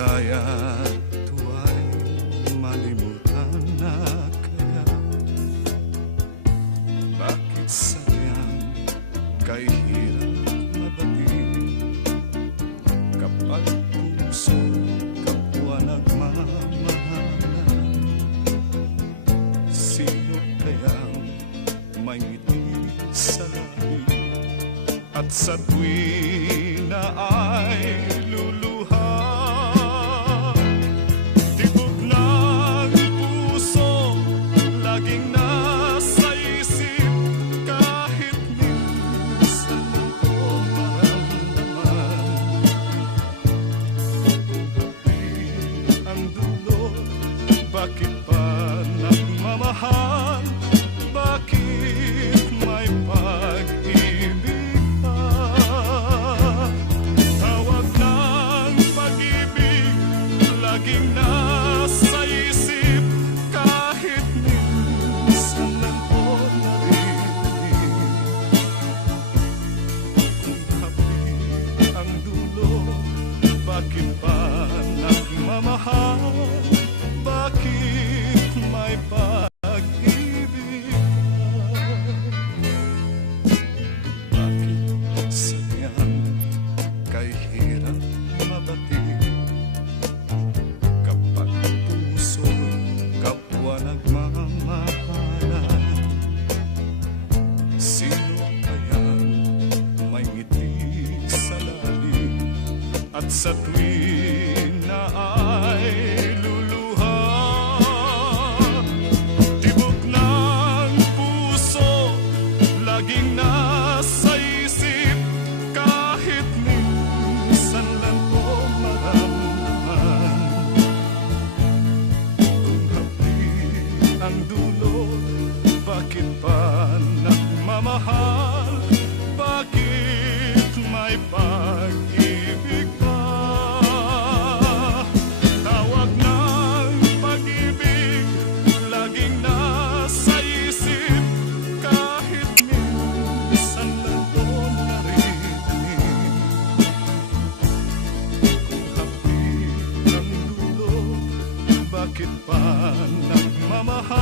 Kaya't huwag malimutan na kaya. Bakit sadyang kay hirap mabating kapag puso kapwa nagmamahalan? Sino kayang may ngiti sa labi at sa tuwi na ay luluha? Tibok ng puso laging nasa isip, kahit minsan ko maramdaman. Happy ang dulo, bakit pa nagmamahal? Bakit may pag-ibig pa? Tawag ng pag-ibig laging nasa isip, kahit minsan lang ko narinig. Kung happy ang dulo, bakit pa nagmamahal? Bakit may pag-ibig pa? Bakit sadyang kay hirap mabatid kapag puso kapwa nagmamahalan? Sino kayang may ngiti sa labi at sa tuwi na ay luluha? Tibok ng puso laging nasa isip, kahit minsan lang ko maramdaman. Kung happy ang dulo, bakit pa nagmamahal? Bakit may pag-ibig pa? Tawag ng pag-ibig laging nasa isip, kahit minsan lang ko narinig. Kung happy ang dulo, bakit pa nagmamahal?